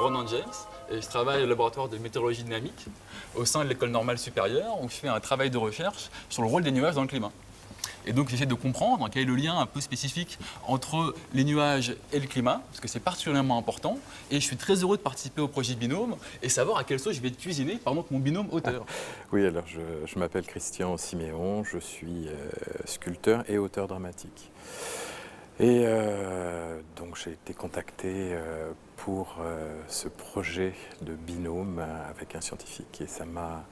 Ronan James et je travaille au laboratoire de météorologie dynamique au sein de l'école normale supérieure où je fais un travail de recherche sur le rôle des nuages dans le climat. Et donc j'essaie de comprendre quel est le lien un peu spécifique entre les nuages et le climat, parce que c'est particulièrement important. Et je suis très heureux de participer au projet Binôme et savoir à quelle sauce je vais cuisiner par exemple mon binôme auteur. Oui, alors je m'appelle Christian Siméon, je suis sculpteur et auteur dramatique. Et donc j'ai été contacté pour ce projet de binôme avec un scientifique et ça m'a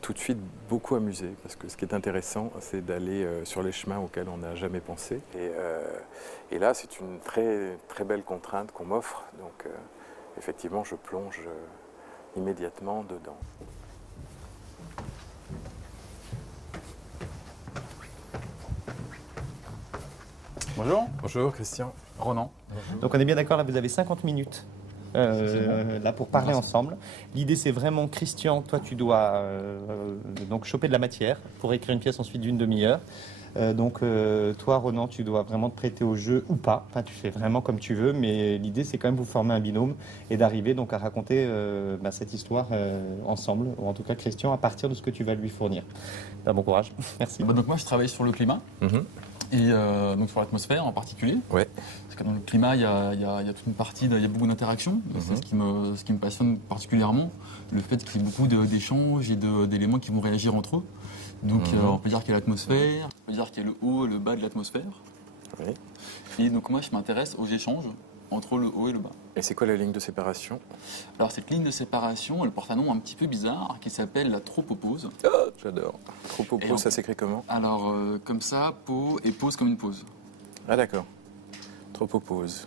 tout de suite beaucoup amusé parce que ce qui est intéressant c'est d'aller sur les chemins auxquels on n'a jamais pensé et là c'est une très belle contrainte qu'on m'offre donc effectivement je plonge immédiatement dedans. Bonjour. Bonjour Christian. Ronan. Donc on est bien d'accord, là vous avez 50 minutes là pour parler ensemble. L'idée c'est vraiment, Christian, toi tu dois donc choper de la matière pour écrire une pièce ensuite d'une demi-heure. Toi Ronan, tu dois vraiment te prêter au jeu ou pas. Enfin, tu fais vraiment comme tu veux, mais l'idée c'est quand même vous former un binôme et d'arriver donc à raconter cette histoire ensemble, ou en tout cas Christian à partir de ce que tu vas lui fournir. Bon courage, merci. Donc moi je travaille sur le climat. Et donc sur l'atmosphère en particulier. Ouais. Parce que dans le climat, il y a toute une partie, il y a beaucoup d'interactions. C'est ce qui me passionne particulièrement, le fait qu'il y ait beaucoup d'échanges et d'éléments qui vont réagir entre eux. Donc on peut dire qu'il y a l'atmosphère, on peut dire qu'il y a le haut et le bas de l'atmosphère. Oui. Et donc moi je m'intéresse aux échanges entre le haut et le bas. Et c'est quoi la ligne de séparation? Alors cette ligne de séparation, elle porte un nom un petit peu bizarre qui s'appelle la tropopause. Oh, j'adore. Tropopause, ça s'écrit comment? Alors comme ça, po et pause comme une pause. Ah d'accord. Tropopause.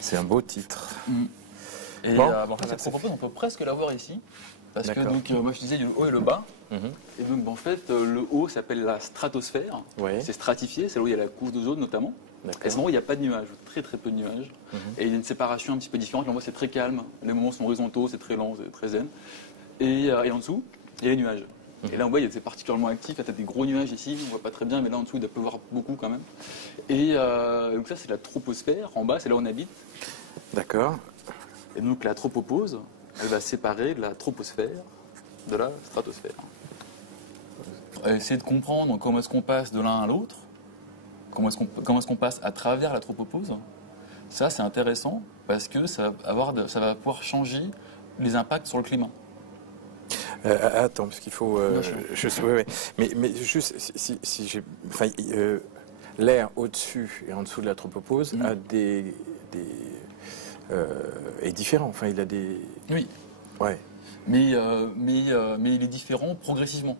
C'est un beau titre. Et Bon, cette tropopause, on peut presque la voir ici. Parce que donc, moi je disais le haut et le bas. Et donc en fait, le haut s'appelle la stratosphère. Ouais. C'est stratifié, c'est là où il y a la couche d'ozone notamment. Et sinon, il n'y a pas de nuages, très peu de nuages. Et il y a une séparation un petit peu différente. Là, moi, c'est très calme. Les moments sont horizontaux, c'est très lent, c'est très zen. Et en dessous, il y a les nuages. Et là, on voit, c'est particulièrement actif. Là, tu as des gros nuages ici, on ne voit pas très bien, mais là, en dessous, il doit pleuvoir beaucoup quand même. Et donc ça, c'est la troposphère. En bas, c'est là où on habite. D'accord. Et donc, la tropopause, elle va séparer la troposphère de la stratosphère. Essayer de comprendre comment est-ce qu'on passe de l'un à l'autre. Comment est-ce qu'on passe à travers la tropopause? Ça, c'est intéressant parce que ça va pouvoir changer les impacts sur le climat. Attends, parce qu'il faut... Mais juste, si j'ai... Enfin, l'air au-dessus et en dessous de la tropopause a est différent. Enfin, il a des... Oui. Ouais. Mais il est différent progressivement.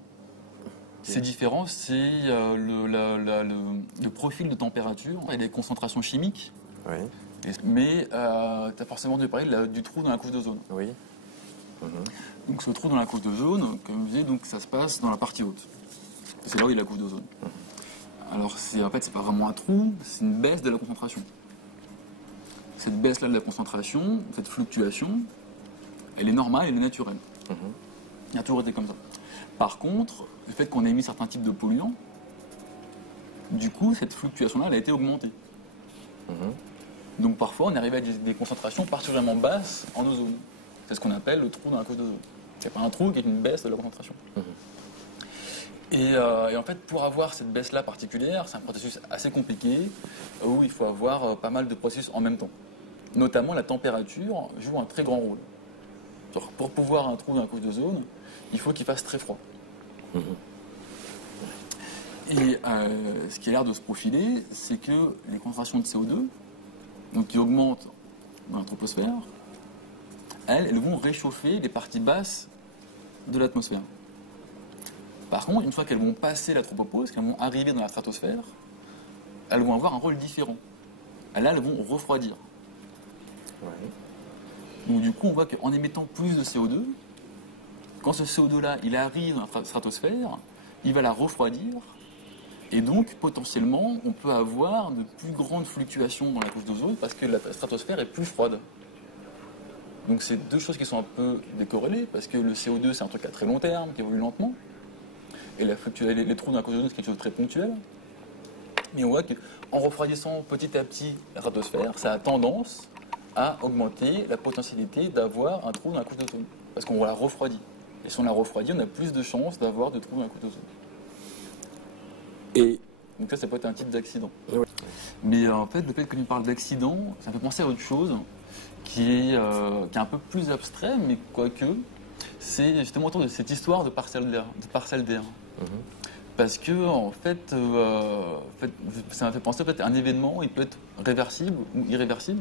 C'est différent, c'est le profil de température et les concentrations chimiques. Oui. Mais tu as forcément dû parler du trou dans la couche d'ozone. Oui. Donc ce trou dans la couche d'ozone, comme je disais, donc ça se passe dans la partie haute. C'est là où il y a la couche d'ozone. Alors en fait, c'est pas vraiment un trou, c'est une baisse de la concentration. Cette baisse-là de la concentration, cette fluctuation, elle est normale, elle est naturelle. Il a toujours été comme ça. Par contre, le fait qu'on ait mis certains types de polluants, du coup, cette fluctuation-là, elle a été augmentée. Donc parfois, on est arrivé à des concentrations particulièrement basses en ozone. C'est ce qu'on appelle le trou dans la couche d'ozone. C'est pas un trou qui est une baisse de la concentration. Et en fait, pour avoir cette baisse-là particulière, c'est un processus assez compliqué où il faut avoir pas mal de processus en même temps. Notamment, la température joue un très grand rôle. Pour pouvoir un trou dans la couche d'ozone, il faut qu'il fasse très froid. Et ce qui a l'air de se profiler, c'est que les concentrations de CO2, donc qui augmentent dans la troposphère, elles vont réchauffer les parties basses de l'atmosphère. Par contre, une fois qu'elles vont passer la tropopause, qu'elles vont arriver dans la stratosphère, elles vont avoir un rôle différent. Là, elles vont refroidir. Donc du coup, on voit qu'en émettant plus de CO2, quand ce CO2-là, il arrive dans la stratosphère, il va la refroidir, et donc potentiellement, on peut avoir de plus grandes fluctuations dans la couche d'ozone parce que la stratosphère est plus froide. Donc c'est deux choses qui sont un peu décorrélées, parce que le CO2, c'est un truc à très long terme, qui évolue lentement, et les trous dans la couche d'ozone, c'est quelque chose de très ponctuel. Mais on voit qu'en refroidissant petit à petit la stratosphère, ça a tendance à augmenter la potentialité d'avoir un trou dans la couche d'ozone. Parce qu'on la refroidit. Et si on la refroidit, on a plus de chances d'avoir de trous dans la couche d'ozone. Et Donc ça peut être un type d'accident. Ouais. Mais en fait, le fait que tu parles d'accident, ça me fait penser à autre chose qui est un peu plus abstrait, mais quoique, c'est justement autour de cette histoire de parcelle d'air. Parce que en fait, ça m'a fait penser à un événement, il peut être réversible ou irréversible.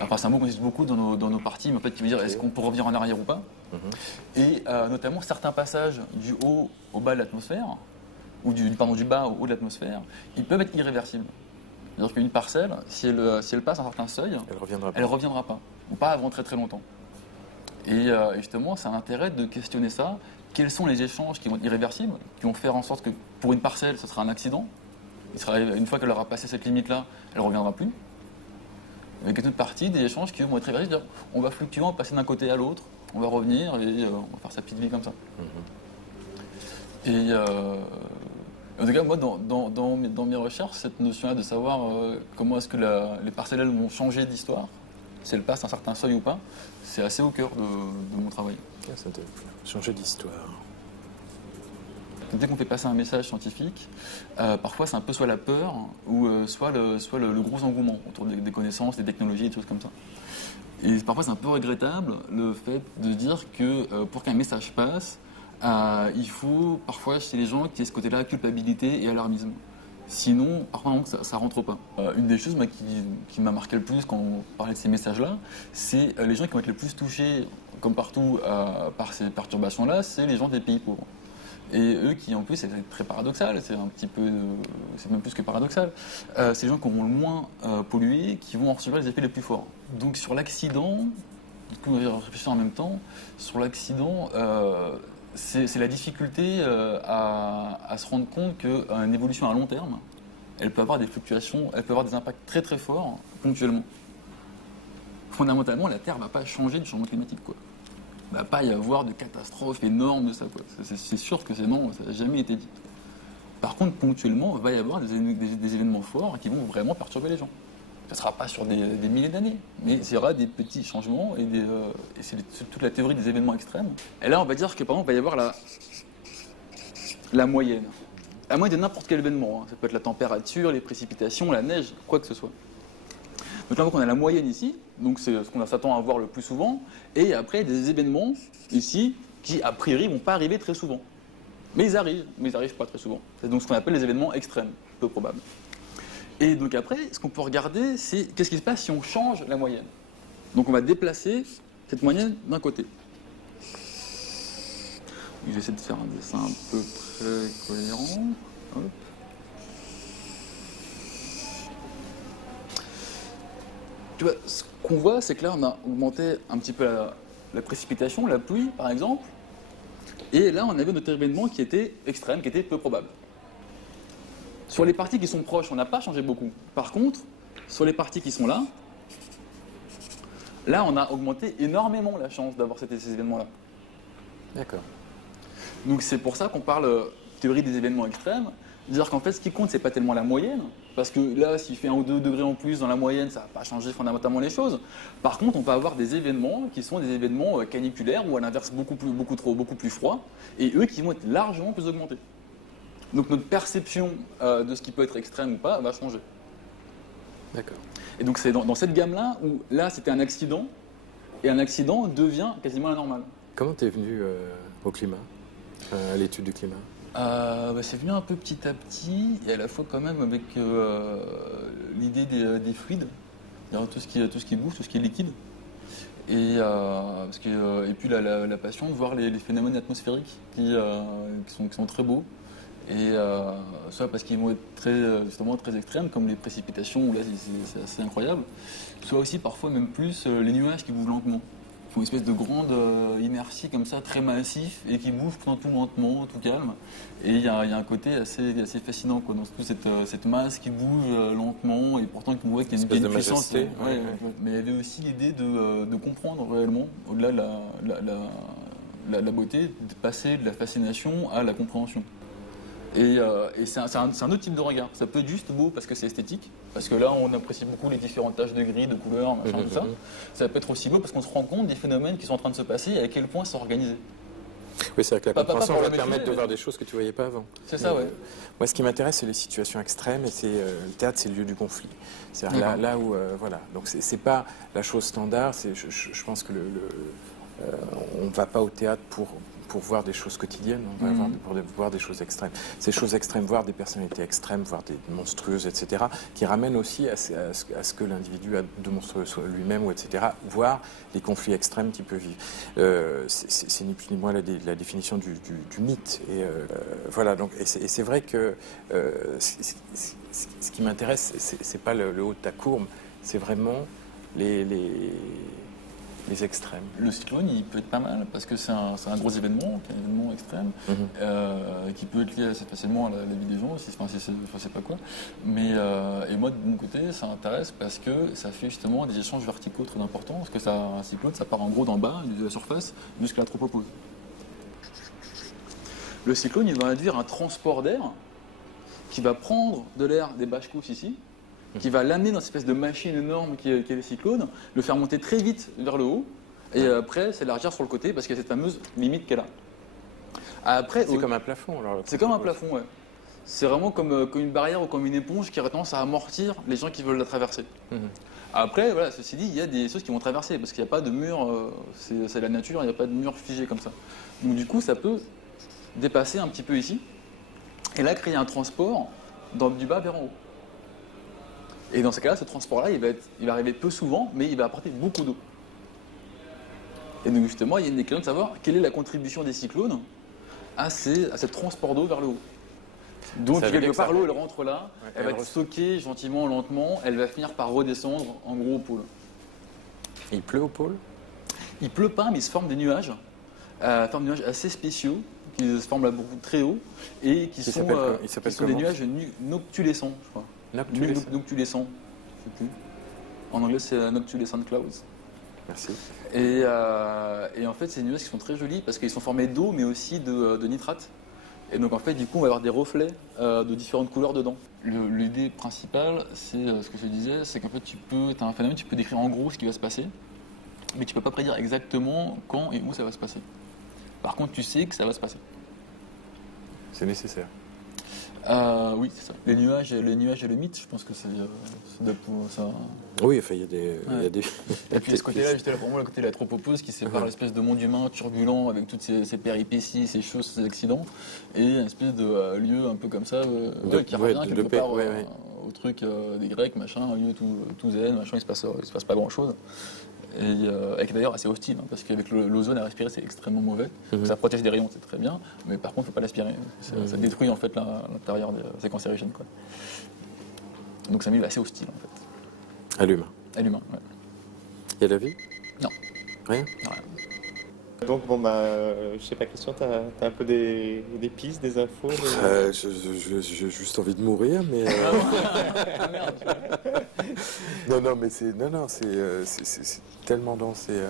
Enfin, c'est un mot qu'on utilise beaucoup dans nos parties, mais en fait, qui veut dire est-ce qu'on peut revenir en arrière ou pas. Et notamment certains passages du haut au bas de l'atmosphère, ou du bas au haut de l'atmosphère, ils peuvent être irréversibles. C'est-à-dire qu'une parcelle, si elle passe un certain seuil, elle reviendra pas, ou pas avant très très longtemps. Et justement, c'est un intérêt de questionner ça. Quels sont les échanges qui vont être irréversibles, qui vont faire en sorte que pour une parcelle, ce sera un accident. Une fois qu'elle aura passé cette limite-là, elle ne reviendra plus. Avec une autre partie, des échanges qui vont être réversibles. On va fluctuer, on va passer d'un côté à l'autre, on va revenir et on va faire sa petite vie comme ça. Et en tout cas, moi, dans mes recherches, cette notion-là de savoir comment est-ce que les parcelles vont changer d'histoire, si elles passent un certain seuil ou pas, c'est assez au cœur de mon travail. Ça te changer d'histoire. Dès qu'on fait passer un message scientifique, parfois c'est un peu soit la peur ou soit le gros engouement autour des connaissances, des technologies, des choses comme ça. Et parfois c'est un peu regrettable le fait de dire que pour qu'un message passe, il faut parfois chez les gens qu'il y ait ce côté-là, culpabilité et alarmisme. Sinon, parfois ça rentre pas. Une des choses qui m'a marqué le plus quand on parlait de ces messages-là, c'est les gens qui vont être les plus touchés, comme partout, par ces perturbations-là, c'est les gens des pays pauvres. Et eux qui, en plus, c'est très paradoxal, c'est même plus que paradoxal, c'est les gens qui auront le moins pollué, qui vont en recevoir les effets les plus forts. Donc sur l'accident, du coup on va réfléchir en même temps, sur l'accident, c'est la difficulté à se rendre compte qu'une évolution à long terme, elle peut avoir des fluctuations, elle peut avoir des impacts très très forts ponctuellement. Fondamentalement, la Terre ne va pas changer du changement climatique, quoi. Il ne va pas y avoir de catastrophe énorme de ça, quoi. C'est sûr que non, ça n'a jamais été dit. Par contre, ponctuellement, il va y avoir des événements forts qui vont vraiment perturber les gens. Ça ne sera pas sur des milliers d'années, mais il y aura des petits changements et c'est toute la théorie des événements extrêmes. Et là, on va dire que par exemple, il va y avoir la moyenne. La moyenne de n'importe quel événement. Hein. Ça peut être la température, les précipitations, la neige, quoi que ce soit. Donc là, on a la moyenne ici, donc c'est ce qu'on s'attend à voir le plus souvent, et après des événements ici qui, a priori, ne vont pas arriver très souvent. Mais ils arrivent pas très souvent. C'est donc ce qu'on appelle les événements extrêmes, peu probables. Et donc après, ce qu'on peut regarder, c'est qu'est-ce qui se passe si on change la moyenne. Donc on va déplacer cette moyenne d'un côté. J'essaie de faire un dessin un peu près cohérent. Hop. Tu vois, ce qu'on voit, c'est que là, on a augmenté un petit peu la précipitation, la pluie, par exemple. Et là, on avait notre événement qui était extrême, qui était peu probable. Sur les parties qui sont proches, on n'a pas changé beaucoup. Par contre, sur les parties qui sont là, on a augmenté énormément la chance d'avoir ces événements-là. D'accord. Donc c'est pour ça qu'on parle théorie des événements extrêmes. Dire qu'en fait, ce qui compte, c'est pas tellement la moyenne, parce que là, s'il fait 1 ou 2 degrés en plus dans la moyenne, ça va pas changer fondamentalement les choses. Par contre, on peut avoir des événements qui sont des événements caniculaires ou à l'inverse beaucoup plus froids, et eux qui vont être largement plus augmentés. Donc notre perception de ce qui peut être extrême ou pas va changer. D'accord. Et donc c'est dans cette gamme-là où là c'était un accident, et un accident devient quasiment anormal. Comment tu es venu au climat, à l'étude du climat? C'est venu un peu petit à petit, et à la fois quand même avec l'idée des fluides, tout ce qui bouge, tout ce qui est liquide, et puis la passion de voir les phénomènes atmosphériques qui sont très beaux, et soit parce qu'ils vont être justement très extrêmes, comme les précipitations, où là c'est assez incroyable, soit aussi parfois même plus les nuages qui bougent lentement. Une espèce de grande inertie comme ça, très massif, et qui bouge tout lentement, tout calme. Et il y a un côté assez fascinant, quoi, dans cette masse qui bouge lentement, et pourtant on voit qu'il y a une puissance. Majesté, ouais. Mais il y avait aussi l'idée de comprendre réellement, au-delà de la beauté, de passer de la fascination à la compréhension. Et c'est un autre type de regard. Ça peut être juste beau parce que c'est esthétique, Parce que là, on apprécie beaucoup les différentes taches de gris, de couleurs, machin, tout ça. Ça peut être aussi beau parce qu'on se rend compte des phénomènes qui sont en train de se passer et à quel point c'est organisé. Oui, c'est vrai que la compréhension pas va pour permettre de mais- voir des choses que tu ne voyais pas avant. C'est ça, ouais. Moi, ce qui m'intéresse, c'est les situations extrêmes et c'est le théâtre, c'est le lieu du conflit. C'est-à-dire D'accord. là où, voilà. Donc, c'est pas la chose standard. Je pense que on ne va pas au théâtre pour voir des choses quotidiennes, on va pour voir des choses extrêmes. Ces choses extrêmes, voir des personnalités extrêmes, voir des monstrueuses, etc., qui ramènent aussi à ce que l'individu a de monstrueux soit lui-même, ou etc., voir les conflits extrêmes qu'il peut vivre. C'est ni plus ni moins la définition du mythe. Et voilà, donc, et c'est vrai que ce qui m'intéresse, c'est pas le haut de ta courbe, c'est vraiment les extrêmes. Le cyclone, il peut être pas mal parce que c'est un gros événement, un événement extrême, qui peut être lié assez facilement à la vie des gens, je sais pas quoi. Mais et moi, de mon côté, ça m'intéresse parce que ça fait justement des échanges verticaux très importants. Parce que un cyclone, ça part en gros d'en bas, de la surface, jusqu'à l'anthropopause. Le cyclone, il va induire un transport d'air qui va prendre de l'air des bâches cousses ici, qui va l'amener dans cette espèce de machine énorme qui est le cyclone, le faire monter très vite vers le haut, et après s'élargir sur le côté parce qu'il y a cette fameuse limite qu'elle a. Après, C'est comme un plafond. C'est comme un plafond, ouais. C'est vraiment comme une barrière ou comme une éponge qui aurait tendance à amortir les gens qui veulent la traverser. Après, voilà, ceci dit, il y a des choses qui vont traverser parce qu'il n'y a pas de mur, c'est la nature, il n'y a pas de mur figé comme ça. Donc du coup, ça peut dépasser un petit peu ici, et là créer un transport du bas vers en haut. Et dans ce cas-là, ce transport-là, il va arriver peu souvent, mais il va apporter beaucoup d'eau. Et donc justement, il y a une des questions de savoir quelle est la contribution des cyclones à ce transport d'eau vers le haut. Donc quelque part, l'eau, elle rentre là, elle va être stockée gentiment, lentement, elle va finir par redescendre en gros au pôle. Et il pleut au pôle? Il pleut pas, mais il se forment des nuages, assez spéciaux, qui se forment là beaucoup très haut, et qui sont des nuages noctulescents, je crois. Noctulescents, je sais plus. En anglais, c'est noctulescent clouds. Merci. Et en fait, c'est des nuages qui sont très jolis parce qu'ils sont formés d'eau, mais aussi de nitrate. Et donc, en fait, du coup, on va avoir des reflets de différentes couleurs dedans. L'idée principale, c'est ce que je disais, c'est qu'en fait, tu as un phénomène, tu peux décrire en gros ce qui va se passer, mais tu peux pas prédire exactement quand et où ça va se passer. Par contre, tu sais que ça va se passer. C'est nécessaire. Oui, c'est ça. Les nuages et le mythe, je pense que c'est ça. Oui, enfin, il y a des. Et puis, ce côté-là, j'étais là pour moi, le côté de l'anthropopause qui sépare l'espèce de monde humain turbulent avec toutes ces péripéties, ces choses, ces accidents, et une espèce de lieu un peu comme ça, qui revient quelque part au truc des Grecs, machin, un lieu tout zen, machin, il se passe pas grand-chose. Et qui est d'ailleurs assez hostile, parce qu'avec l'ozone à respirer, c'est extrêmement mauvais. Ça protège des rayons, c'est très bien, mais par contre, il ne faut pas l'aspirer. Ça détruit en fait l'intérieur, c'est cancérigène, quoi. Donc c'est un milieu assez hostile, en fait. À l'humain. À l'humain, ouais. Il y a de la vie? Non. Rien? Donc bon je sais pas, Christian, t'as un peu des pistes, des infos J'ai juste envie de mourir, mais mais c'est tellement dense et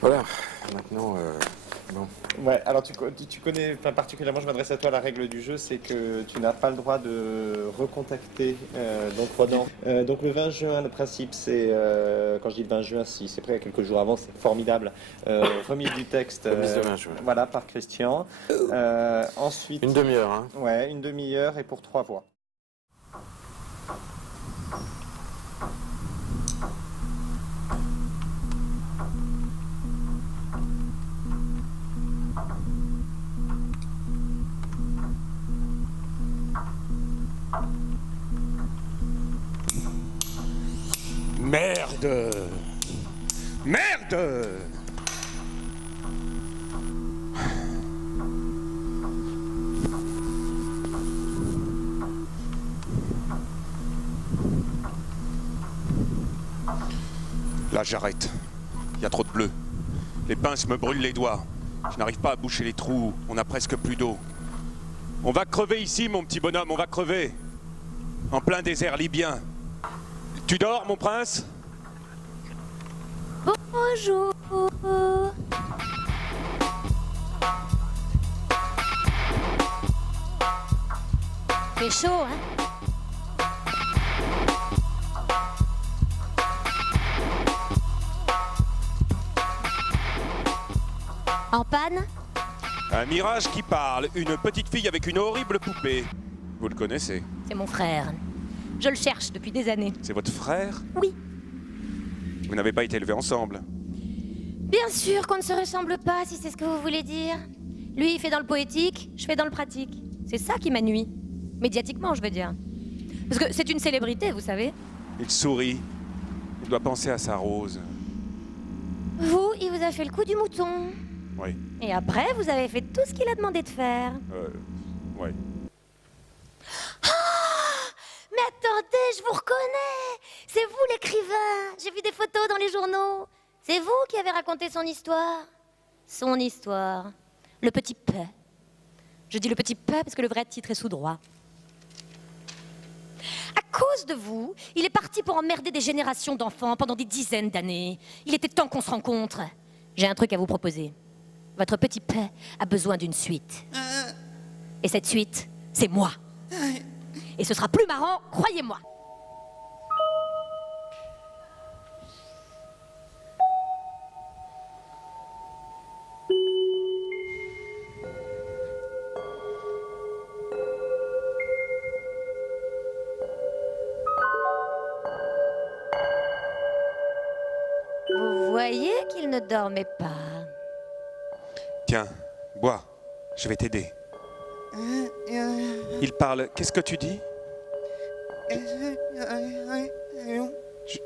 voilà. Maintenant, bon. Ouais, alors tu connais, enfin, particulièrement, je m'adresse à toi, la règle du jeu, c'est que tu n'as pas le droit de recontacter donc Rodan. Donc le 20 juin, le principe, c'est, quand je dis le 20 juin, si c'est prêt à quelques jours avant, c'est formidable, remise du texte, Remise de 20 juin. Voilà, par Christian. Ensuite... Une demi-heure, hein. Ouais, une demi-heure et pour 3 voix. Merde! Merde! Là, j'arrête. Il y a trop de bleu. Les pinces me brûlent les doigts. Je n'arrive pas à boucher les trous. On a presque plus d'eau. On va crever ici, mon petit bonhomme, on va crever. En plein désert libyen. Tu dors, mon prince? Bonjour. Fait chaud, hein? En panne? Un mirage qui parle, une petite fille avec une horrible poupée. Vous le connaissez? C'est mon frère. Je le cherche depuis des années. C'est votre frère? Oui. Vous n'avez pas été élevés ensemble? Bien sûr qu'on ne se ressemble pas, si c'est ce que vous voulez dire. Lui, il fait dans le poétique, je fais dans le pratique. C'est ça qui m'ennuie. Médiatiquement, je veux dire. Parce que c'est une célébrité, vous savez. Il sourit. Il doit penser à sa Rose. Vous, il vous a fait le coup du mouton. Oui. Et après, vous avez fait tout ce qu'il a demandé de faire. Oui. Mais attendez, je vous reconnais. C'est vous l'écrivain. J'ai vu des photos dans les journaux. C'est vous qui avez raconté son histoire. Son histoire. Le petit paix. Je dis le petit paix parce que le vrai titre est sous droit. À cause de vous, il est parti pour emmerder des générations d'enfants pendant des dizaines d'années. Il était temps qu'on se rencontre. J'ai un truc à vous proposer. Votre petit paix a besoin d'une suite. Et cette suite, c'est moi. Et ce sera plus marrant, croyez-moi. Vous voyez qu'il ne dormait pas. Tiens, bois. Je vais t'aider. Il parle. Qu'est-ce que tu dis?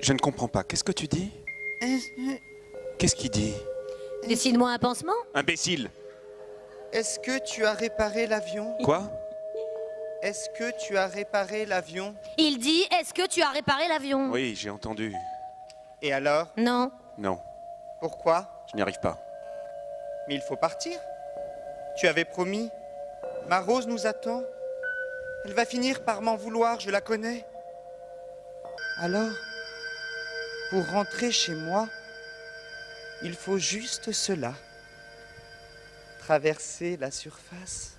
Je ne comprends pas. Qu'est-ce que tu dis? Qu'est-ce qu'il dit? Dessine-moi un pansement. Imbécile. Est-ce que tu as réparé l'avion? Quoi? Est-ce que tu as réparé l'avion? Il dit, est-ce que tu as réparé l'avion? Oui, j'ai entendu. Et alors? Non. Non, Pourquoi? je n'y arrive pas. Mais il faut partir. Tu avais promis. Ma Rose nous attend. Elle va finir par m'en vouloir, je la connais. Alors, pour rentrer chez moi, il faut juste cela. Traverser la surface.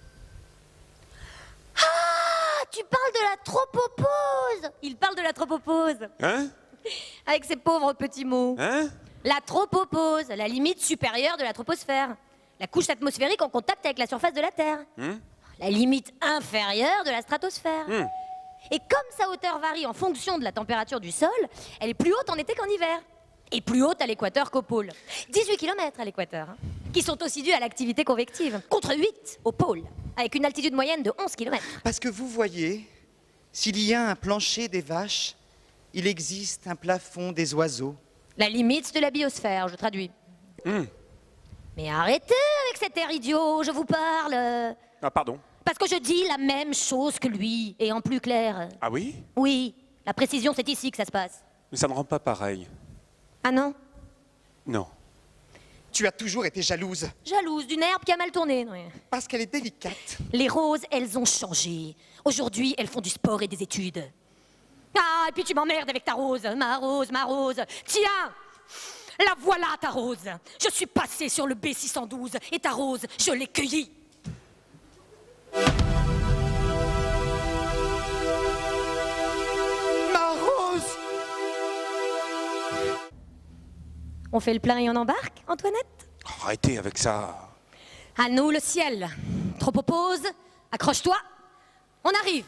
Ah, tu parles de la tropopause. Il parle de la tropopause. Hein? Avec ses pauvres petits mots. Hein? La tropopause, la limite supérieure de la troposphère. La couche atmosphérique en contact avec la surface de la Terre. La limite inférieure de la stratosphère. Et comme sa hauteur varie en fonction de la température du sol, elle est plus haute en été qu'en hiver. Et plus haute à l'équateur qu'au pôle. 18 km à l'équateur, hein, qui sont aussi dus à l'activité convective, contre 8 au pôle, avec une altitude moyenne de 11 km. Parce que vous voyez, s'il y a un plancher des vaches, il existe un plafond des oiseaux. La limite de la biosphère, je traduis. Mais arrêtez avec cet air idiot, je vous parle. Ah, pardon. Parce que je dis la même chose que lui, et en plus clair. Ah oui? Oui, la précision, c'est ici que ça se passe. Mais ça ne rend pas pareil. Ah non? Non. Tu as toujours été jalouse, Jalouse d'une herbe qui a mal tourné. Oui. parce qu'elle est délicate. Les roses, elles ont changé. Aujourd'hui, elles font du sport et des études. Ah, et puis tu m'emmerdes avec ta rose. Ma rose, ma rose. Tiens! La voilà, ta rose. Je suis passée sur le B612 et ta rose, je l'ai cueillie. Ma Rose! On fait le plein et on embarque, Antoinette? Arrêtez avec ça. À nous le ciel. Tropopause, accroche-toi. On arrive.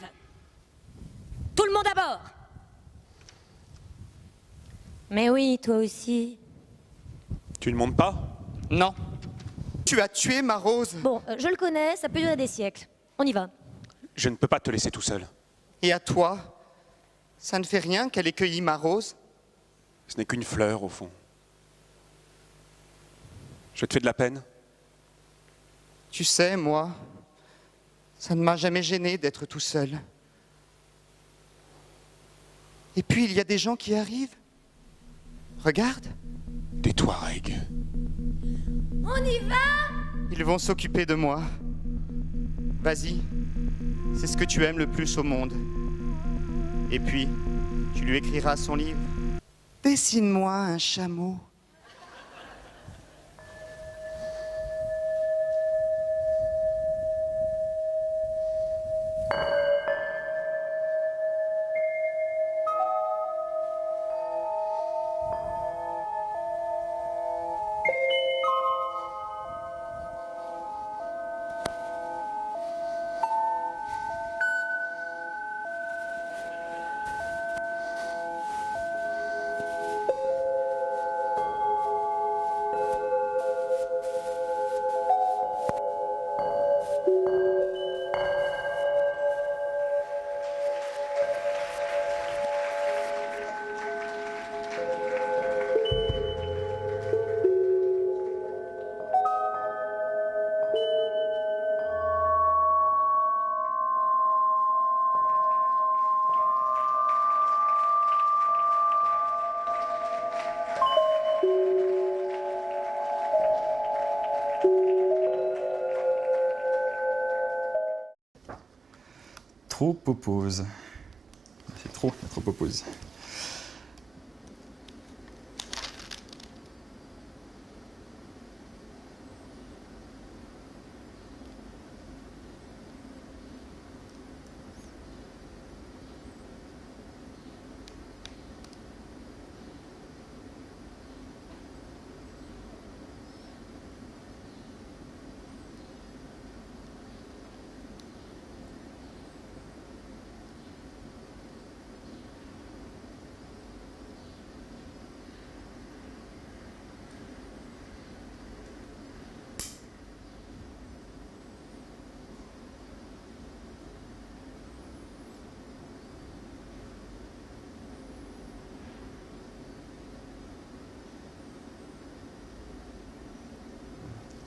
Tout le monde à bord. Mais oui, toi aussi. Tu ne montes pas? Non. Tu as tué ma Rose. Bon, je le connais, ça peut durer des siècles. On y va. Je ne peux pas te laisser tout seul. Et à toi, ça ne fait rien qu'elle ait cueilli ma Rose? Ce n'est qu'une fleur, au fond. Je te fais de la peine? Tu sais, moi, ça ne m'a jamais gêné d'être tout seul. Et puis, il y a des gens qui arrivent. Regarde, Des Touaregs. On y va? ils vont s'occuper de moi. Vas-y, c'est ce que tu aimes le plus au monde. Et puis, tu lui écriras son livre. Dessine-moi un chameau. Anthropopause. C'est trop, anthropopause.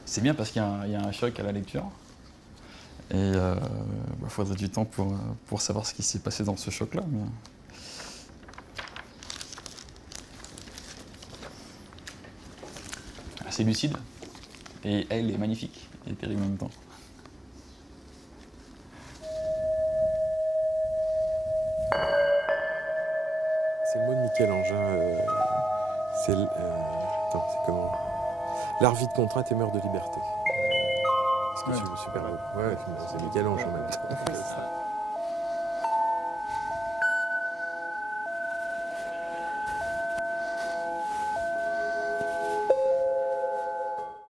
C'est bien parce qu'il y a un choc à la lecture. Et il faudrait du temps pour savoir ce qui s'est passé dans ce choc-là. Mais... C'est lucide. Et elle est magnifique et terrible en même temps. C'est le mot de Michel-Ange. Attends, c'est comment? L'art vide contrainte et meurt de liberté. Est-ce que tu veux super beau? Ouais, c'est Michel-Ange en même temps.